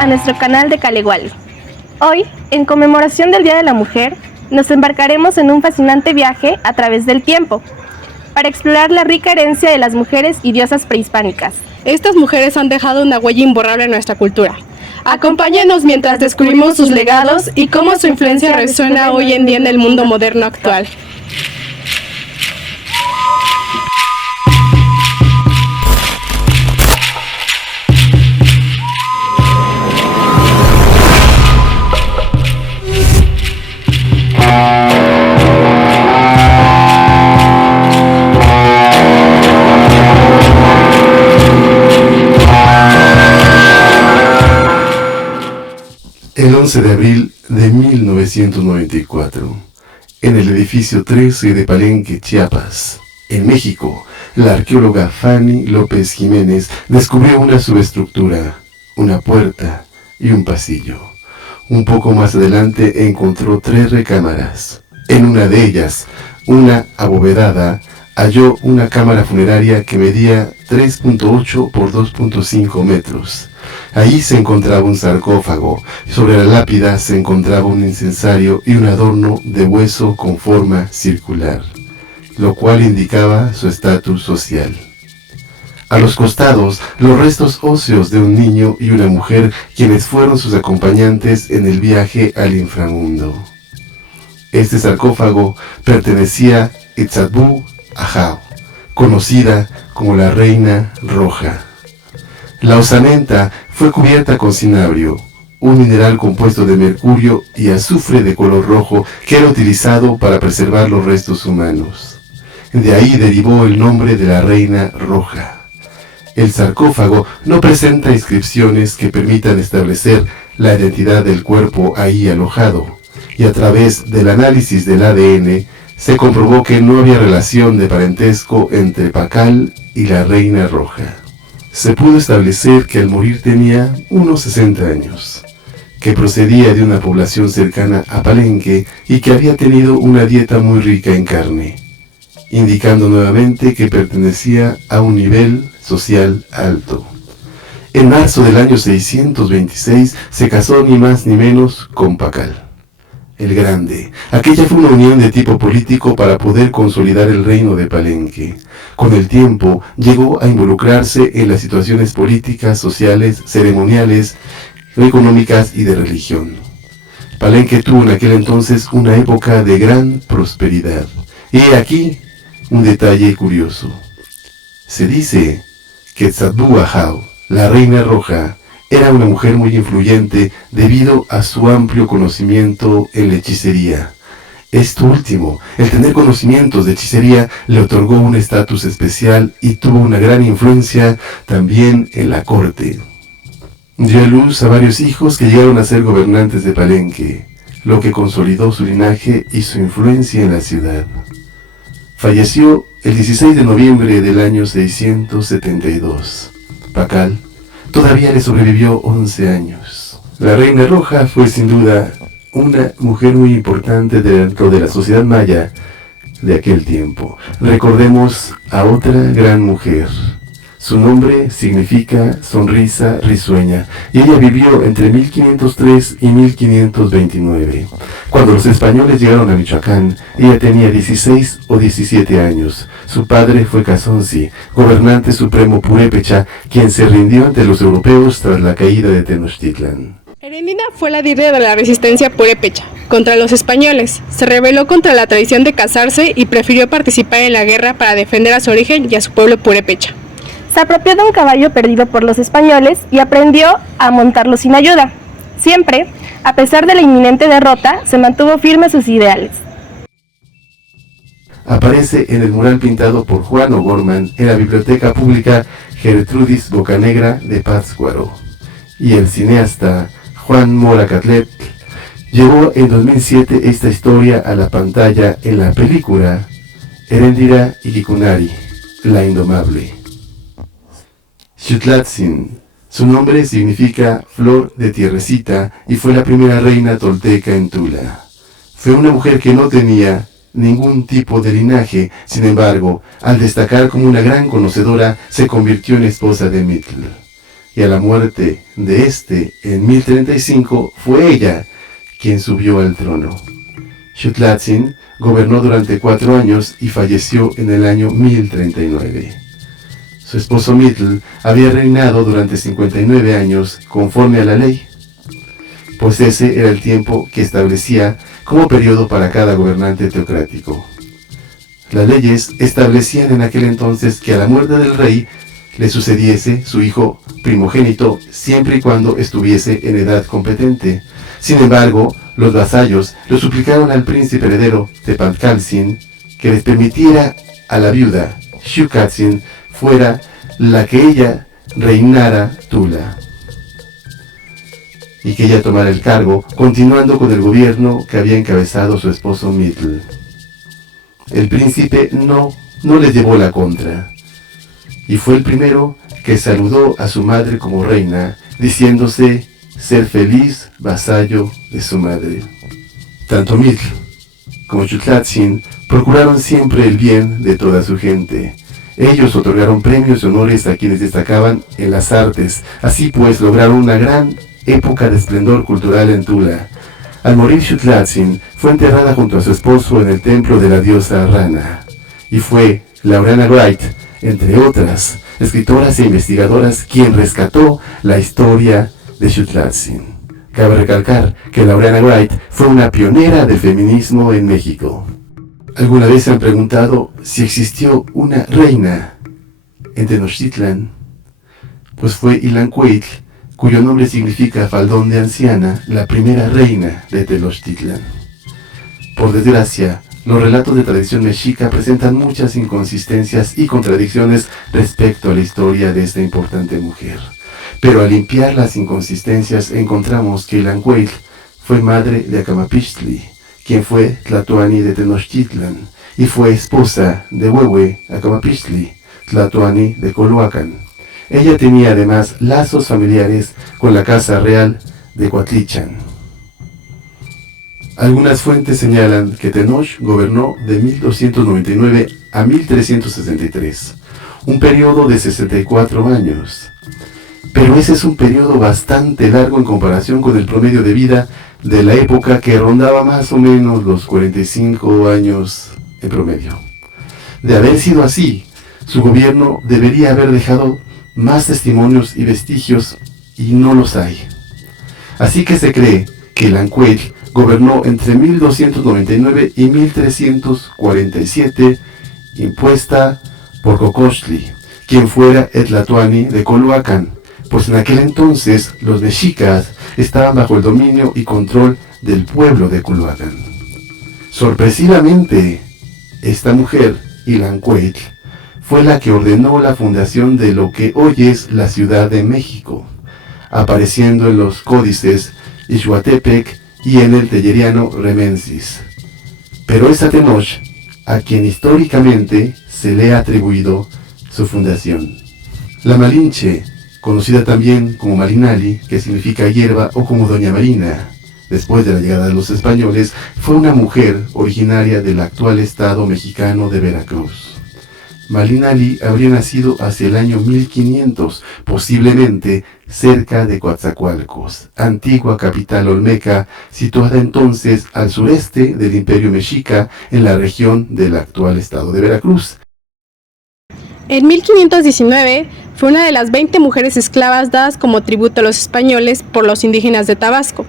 a nuestro canal de Caleguali. Hoy, en conmemoración del Día de la Mujer, nos embarcaremos en un fascinante viaje a través del tiempo para explorar la rica herencia de las mujeres y diosas prehispánicas. Estas mujeres han dejado una huella imborrable en nuestra cultura. Acompáñenos mientras descubrimos sus legados y cómo su influencia resuena hoy en día en el mundo moderno actual. El 11 de abril de 1994, en el edificio 13 de Palenque, Chiapas, en México, la arqueóloga Fanny López Jiménez descubrió una subestructura, una puerta y un pasillo. Un poco más adelante encontró 3 recámaras. En una de ellas, una abovedada, halló una cámara funeraria que medía 3.8 por 2.5 metros. Allí se encontraba un sarcófago, sobre la lápida se encontraba un incensario y un adorno de hueso con forma circular, lo cual indicaba su estatus social. A los costados, los restos óseos de un niño y una mujer, quienes fueron sus acompañantes en el viaje al inframundo. Este sarcófago pertenecía a Itzadbú Ahau, conocida como la Reina Roja. La osamenta fue cubierta con cinabrio, un mineral compuesto de mercurio y azufre de color rojo que era utilizado para preservar los restos humanos. De ahí derivó el nombre de la Reina Roja. El sarcófago no presenta inscripciones que permitan establecer la identidad del cuerpo ahí alojado, y a través del análisis del ADN se comprobó que no había relación de parentesco entre Pacal y la Reina Roja. Se pudo establecer que al morir tenía unos 60 años, que procedía de una población cercana a Palenque y que había tenido una dieta muy rica en carne, indicando nuevamente que pertenecía a un nivel social alto. En marzo del año 626 se casó ni más ni menos con Pacal el Grande. Aquella fue una unión de tipo político para poder consolidar el reino de Palenque. Con el tiempo llegó a involucrarse en las situaciones políticas, sociales, ceremoniales, económicas y de religión. Palenque tuvo en aquel entonces una época de gran prosperidad. Y aquí un detalle curioso. Se dice que Itzadbú Ahau, la Reina Roja, era una mujer muy influyente debido a su amplio conocimiento en la hechicería. Esto último, el tener conocimientos de hechicería, le otorgó un estatus especial y tuvo una gran influencia también en la corte. Dio a luz a varios hijos que llegaron a ser gobernantes de Palenque, lo que consolidó su linaje y su influencia en la ciudad. Falleció el 16 de noviembre del año 672. Pacal todavía le sobrevivió 11 años. La Reina Roja fue sin duda una mujer muy importante dentro de la sociedad maya de aquel tiempo. Recordemos a otra gran mujer. Su nombre significa sonrisa risueña, y ella vivió entre 1503 y 1529. Cuando los españoles llegaron a Michoacán, ella tenía 16 o 17 años. Su padre fue Cazonzi, gobernante supremo purépecha, quien se rindió ante los europeos tras la caída de Tenochtitlan. Erendina fue la líder de la resistencia purépecha contra los españoles. Se rebeló contra la tradición de casarse y prefirió participar en la guerra para defender a su origen y a su pueblo purépecha. Se apropió de un caballo perdido por los españoles y aprendió a montarlo sin ayuda. Siempre, a pesar de la inminente derrota, se mantuvo firme a sus ideales. Aparece en el mural pintado por Juan O'Gorman en la Biblioteca Pública Gertrudis Bocanegra de Pátzcuaro. Y el cineasta Juan Mora Catlet llevó en 2007 esta historia a la pantalla en la película Erendira Ikikunari, la Indomable. Xutlatzin, su nombre significa flor de tierrecita y fue la primera reina tolteca en Tula. Fue una mujer que no tenía ningún tipo de linaje, sin embargo, al destacar como una gran conocedora, se convirtió en esposa de Mitl. y a la muerte de este en 1035 fue ella quien subió al trono. Xutlàtzin gobernó durante 4 años y falleció en el año 1039. Su esposo Mitl había reinado durante 59 años conforme a la ley, pues ese era el tiempo que establecía como periodo para cada gobernante teocrático. Las leyes establecían en aquel entonces que a la muerte del rey le sucediese su hijo primogénito siempre y cuando estuviese en edad competente. Sin embargo, los vasallos le suplicaron al príncipe heredero Tepalcalzin que les permitiera a la viuda Xucatzin fuera la que ella reinara Tula, y que ella tomara el cargo, continuando con el gobierno que había encabezado su esposo Mitl. El príncipe no les llevó la contra, y fue el primero que saludó a su madre como reina, diciéndose ser feliz vasallo de su madre. Tanto Mitl como Xutlàtzin procuraron siempre el bien de toda su gente. Ellos otorgaron premios y honores a quienes destacaban en las artes. Así pues, lograron una gran época de esplendor cultural en Tula. Al morir Xutlàtzin, fue enterrada junto a su esposo en el templo de la diosa Rana. Y fue Laurana Wright, entre otras escritoras e investigadoras, quien rescató la historia de Xutlàtzin. Cabe recalcar que Laurana Wright fue una pionera del feminismo en México. ¿Alguna vez se han preguntado si existió una reina en Tenochtitlan? Pues fue Ilancuetl, cuyo nombre significa faldón de anciana, la primera reina de Tenochtitlan. Por desgracia, los relatos de tradición mexica presentan muchas inconsistencias y contradicciones respecto a la historia de esta importante mujer. Pero al limpiar las inconsistencias encontramos que Ilancuetl fue madre de Acamapixtli, quien fue Tlatoani de Tenochtitlan, y fue esposa de Huehue Acamapixtli, Tlatoani de Culhuacán. Ella tenía además lazos familiares con la casa real de Coatlichan. Algunas fuentes señalan que Tenoch gobernó de 1299 a 1363, un periodo de 64 años. Pero ese es un periodo bastante largo en comparación con el promedio de vida de la época, que rondaba más o menos los 45 años en promedio. De haber sido así, su gobierno debería haber dejado más testimonios y vestigios, y no los hay. Así que se cree que Ilancuetl gobernó entre 1299 y 1347, impuesta por Cocoxtli, quien fuera el Tlatoani de Culhuacán, pues en aquel entonces los mexicas estaban bajo el dominio y control del pueblo de Culhuacán. Sorpresivamente, esta mujer, Ilancuetl, fue la que ordenó la fundación de lo que hoy es la Ciudad de México, apareciendo en los códices Ixhuatepec y en el telleriano Remensis. Pero es a Tenoch a quien históricamente se le ha atribuido su fundación. La Malinche, conocida también como Malinali, que significa hierba, o como Doña Marina, después de la llegada de los españoles, fue una mujer originaria del actual estado mexicano de Veracruz. Malinali habría nacido hacia el año 1500, posiblemente cerca de Coatzacoalcos, antigua capital olmeca, situada entonces al sureste del Imperio Mexica, en la región del actual estado de Veracruz. En 1519 fue una de las 20 mujeres esclavas dadas como tributo a los españoles por los indígenas de Tabasco.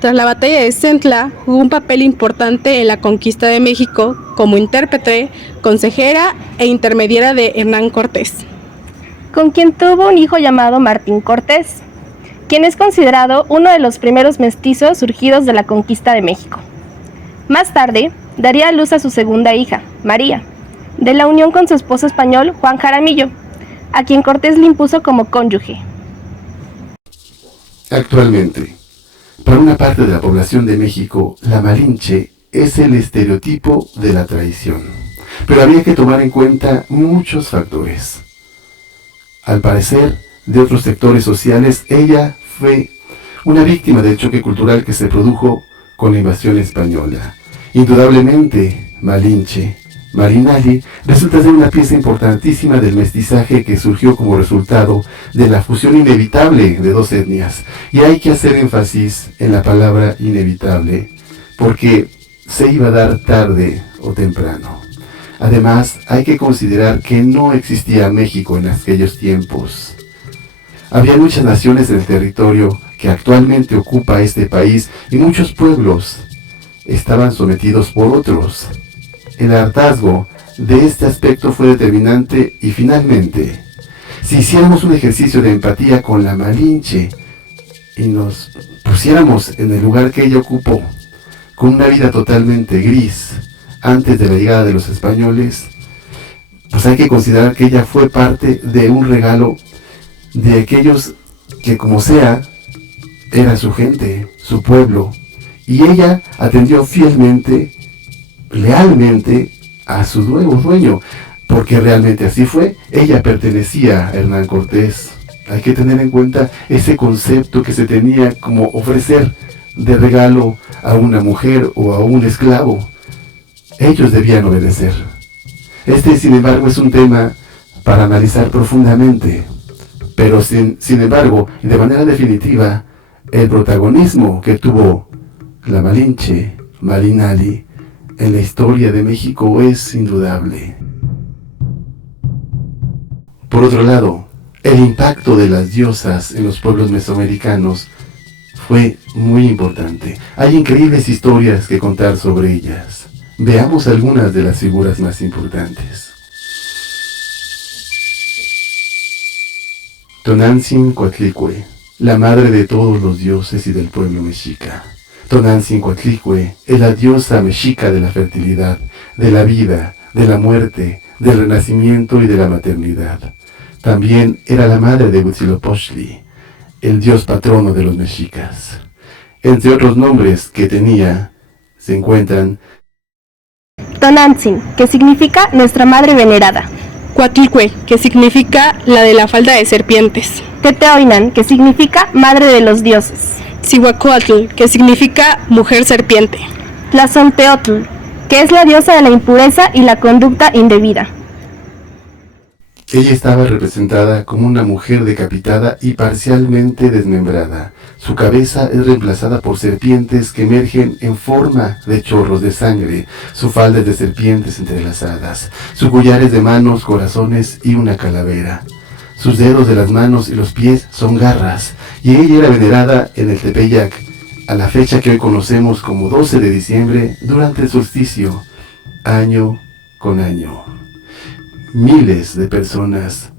Tras la batalla de Centla, jugó un papel importante en la conquista de México como intérprete, consejera e intermediaria de Hernán Cortés, con quien tuvo un hijo llamado Martín Cortés, quien es considerado uno de los primeros mestizos surgidos de la conquista de México. Más tarde, daría a luz a su segunda hija, María, de la unión con su esposo español Juan Jaramillo, a quien Cortés le impuso como cónyuge. Actualmente, para una parte de la población de México, la Malinche es el estereotipo de la traición. Pero habría que tomar en cuenta muchos factores. Al parecer, de otros sectores sociales, ella fue una víctima del choque cultural que se produjo con la invasión española. Indudablemente, Malinche Malinali resulta ser una pieza importantísima del mestizaje que surgió como resultado de la fusión inevitable de dos etnias. Y hay que hacer énfasis en la palabra inevitable, porque se iba a dar tarde o temprano. Además, hay que considerar que no existía México en aquellos tiempos. Había muchas naciones en el territorio que actualmente ocupa este país y muchos pueblos estaban sometidos por otros. El hartazgo de este aspecto fue determinante y finalmente, si hiciéramos un ejercicio de empatía con la Malinche y nos pusiéramos en el lugar que ella ocupó, con una vida totalmente gris antes de la llegada de los españoles, pues hay que considerar que ella fue parte de un regalo de aquellos que, como sea, era su gente, su pueblo, y ella atendió fielmente, lealmente a su nuevo dueño, porque realmente así fue. Ella pertenecía a Hernán Cortés. Hay que tener en cuenta ese concepto que se tenía como ofrecer de regalo a una mujer o a un esclavo. Ellos debían obedecer. Este, sin embargo, es un tema para analizar profundamente, pero sin embargo, y de manera definitiva, el protagonismo que tuvo la Malinche, Malinali, en la historia de México es indudable. Por otro lado, el impacto de las diosas en los pueblos mesoamericanos fue muy importante. Hay increíbles historias que contar sobre ellas. Veamos algunas de las figuras más importantes. Tonantzin-Coatlicue, la madre de todos los dioses y del pueblo mexica. Tonantzin-Coatlicue es la diosa mexica de la fertilidad, de la vida, de la muerte, del renacimiento y de la maternidad. También era la madre de Huitzilopochtli, el dios patrono de los mexicas. Entre otros nombres que tenía se encuentran Tonantzin, que significa nuestra madre venerada. Coatlicue, que significa la de la falda de serpientes. Teteoinan, que significa madre de los dioses. Cihuacóatl, que significa mujer serpiente. Tlazonteotl, que es la diosa de la impureza y la conducta indebida. Ella estaba representada como una mujer decapitada y parcialmente desmembrada. Su cabeza es reemplazada por serpientes que emergen en forma de chorros de sangre. Su falda es de serpientes entrelazadas. Su collar es de manos, corazones y una calavera. Sus dedos de las manos y los pies son garras. Y ella era venerada en el Tepeyac a la fecha que hoy conocemos como 12 de diciembre durante el solsticio, año con año. Miles de personas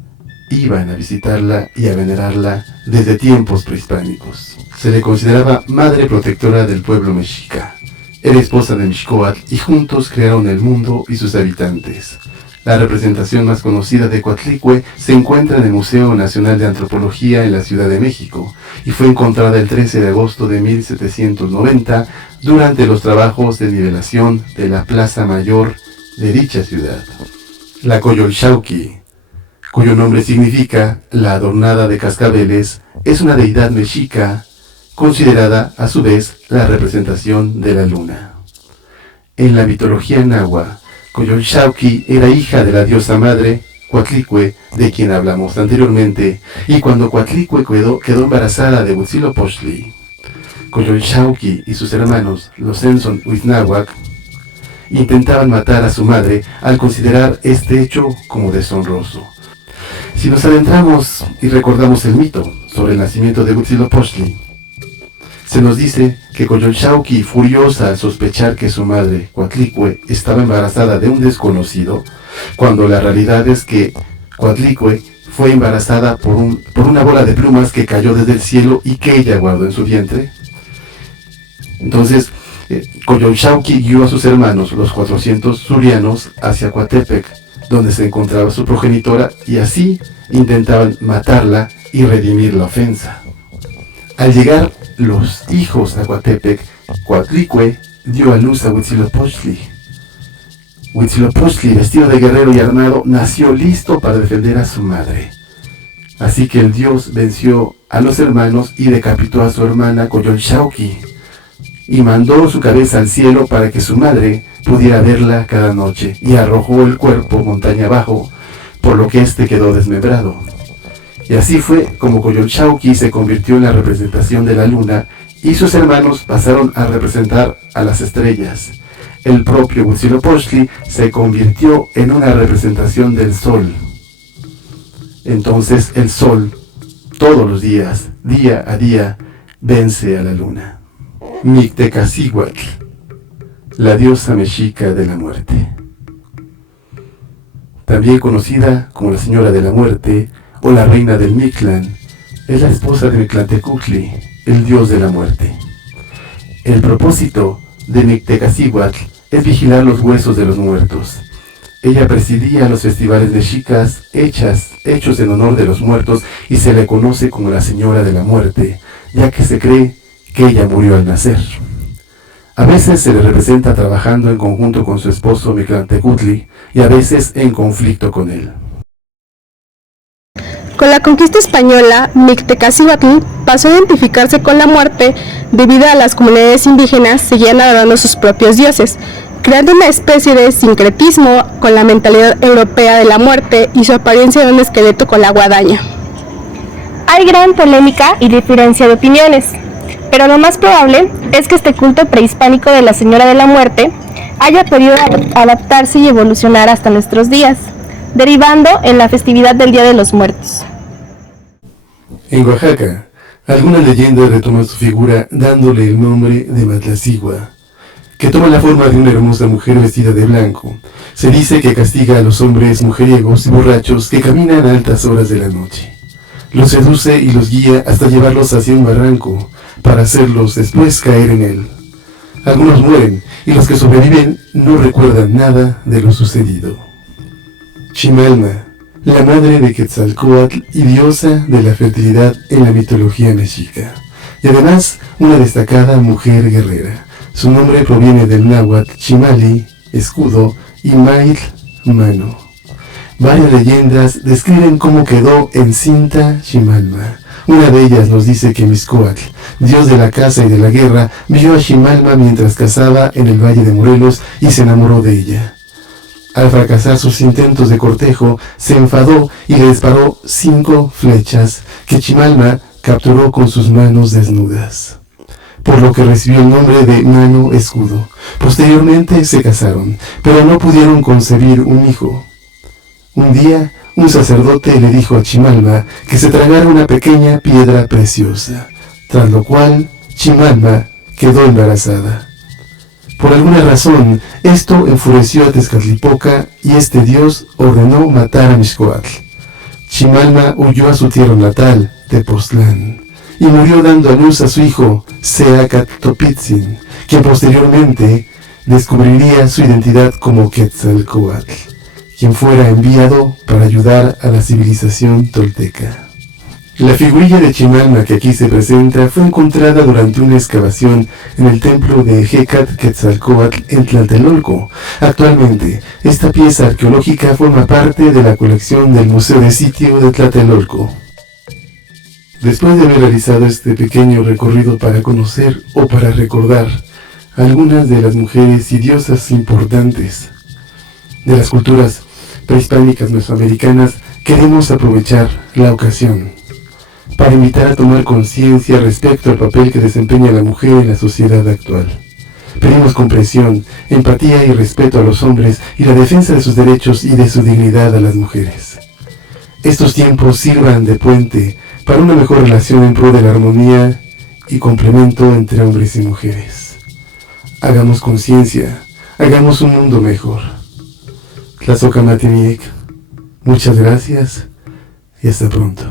iban a visitarla y a venerarla desde tiempos prehispánicos. Se le consideraba madre protectora del pueblo mexica. Era esposa de Mixcoatl y juntos crearon el mundo y sus habitantes. La representación más conocida de Coatlicue se encuentra en el Museo Nacional de Antropología en la Ciudad de México y fue encontrada el 13 de agosto de 1790 durante los trabajos de nivelación de la Plaza Mayor de dicha ciudad. La Coyolxauhqui, cuyo nombre significa la adornada de cascabeles, es una deidad mexica considerada a su vez la representación de la luna. En la mitología náhuatl, Coyolxauhqui era hija de la diosa madre Coatlicue, de quien hablamos anteriormente, y cuando Coatlicue quedó embarazada de Huitzilopochtli, Coyolxauhqui y sus hermanos, los Censon Huitnáhuac, intentaban matar a su madre al considerar este hecho como deshonroso. Si nos adentramos y recordamos el mito sobre el nacimiento de Huitzilopochtli, se nos dice que Coyolxauhqui, furiosa al sospechar que su madre, Coatlicue, estaba embarazada de un desconocido, cuando la realidad es que Coatlicue fue embarazada por una bola de plumas que cayó desde el cielo y que ella guardó en su vientre. Entonces, Coyolxauhqui guió a sus hermanos, los 400 surianos, hacia Coatepec, donde se encontraba su progenitora, y así intentaban matarla y redimir la ofensa. Al llegar los hijos a Coatepec, Coatlicue dio a luz a Huitzilopochtli. Huitzilopochtli, vestido de guerrero y armado, nació listo para defender a su madre. Así que el dios venció a los hermanos y decapitó a su hermana Coyolxauhqui. y mandó su cabeza al cielo para que su madre pudiera verla cada noche, y arrojó el cuerpo montaña abajo, por lo que éste quedó desmembrado. Y así fue como Coyolxauhqui se convirtió en la representación de la luna, y sus hermanos pasaron a representar a las estrellas. El propio Huitzilopochtli se convirtió en una representación del sol. Entonces el sol, todos los días, día a día, vence a la luna. Mictecacihuatl, la diosa mexica de la muerte. También conocida como la Señora de la Muerte o la Reina del Mictlán, es la esposa de Mictlantecuhtli, el dios de la muerte. El propósito de Mictecacihuatl es vigilar los huesos de los muertos. Ella presidía los festivales mexicas hechos en honor de los muertos y se le conoce como la Señora de la Muerte, ya que se cree que ella murió al nacer. A veces se le representa trabajando en conjunto con su esposo Mictlantecuhtli y a veces en conflicto con él. Con la conquista española, Mictecacihuatl pasó a identificarse con la muerte debido a las comunidades indígenas seguían adorando sus propios dioses, creando una especie de sincretismo con la mentalidad europea de la muerte y su apariencia de un esqueleto con la guadaña. Hay gran polémica y diferencia de opiniones, pero lo más probable es que este culto prehispánico de la Señora de la Muerte haya podido adaptarse y evolucionar hasta nuestros días, derivando en la festividad del Día de los Muertos. En Oaxaca, algunas leyendas retoman su figura dándole el nombre de Matlacigua, que toma la forma de una hermosa mujer vestida de blanco. Se dice que castiga a los hombres mujeriegos y borrachos que caminan a altas horas de la noche. Los seduce y los guía hasta llevarlos hacia un barranco, para hacerlos después caer en él. Algunos mueren, y los que sobreviven no recuerdan nada de lo sucedido. Chimalma, la madre de Quetzalcóatl y diosa de la fertilidad en la mitología mexica, y además una destacada mujer guerrera. Su nombre proviene del náhuatl Chimali, escudo, y Maitl, mano. Varias leyendas describen cómo quedó encinta Chimalma. Una de ellas nos dice que Mixcoatl, dios de la caza y de la guerra, vio a Chimalma mientras cazaba en el Valle de Morelos y se enamoró de ella. Al fracasar sus intentos de cortejo, se enfadó y le disparó 5 flechas que Chimalma capturó con sus manos desnudas, por lo que recibió el nombre de Mano Escudo. Posteriormente se casaron, pero no pudieron concebir un hijo. Un día, un sacerdote le dijo a Chimalma que se tragara una pequeña piedra preciosa, tras lo cual Chimalma quedó embarazada. Por alguna razón, esto enfureció a Tezcatlipoca y este dios ordenó matar a Mixcoatl. Chimalma huyó a su tierra natal, Tepoztlán, y murió dando a luz a su hijo, Seacatl-Topitzin, quien posteriormente descubriría su identidad como Quetzalcóatl, quien fuera enviado para ayudar a la civilización tolteca. La figurilla de Chimalma que aquí se presenta fue encontrada durante una excavación en el templo de Hecatl-Quetzalcóatl en Tlatelolco. Actualmente, esta pieza arqueológica forma parte de la colección del Museo de Sitio de Tlatelolco. Después de haber realizado este pequeño recorrido para conocer o para recordar algunas de las mujeres y diosas importantes de las culturas prehispánicas mesoamericanas, queremos aprovechar la ocasión para invitar a tomar conciencia respecto al papel que desempeña la mujer en la sociedad actual. Pedimos comprensión, empatía y respeto a los hombres y la defensa de sus derechos y de su dignidad a las mujeres. Estos tiempos sirvan de puente para una mejor relación en pro de la armonía y complemento entre hombres y mujeres. Hagamos conciencia, hagamos un mundo mejor. Tlazocamatiniec, muchas gracias y hasta pronto.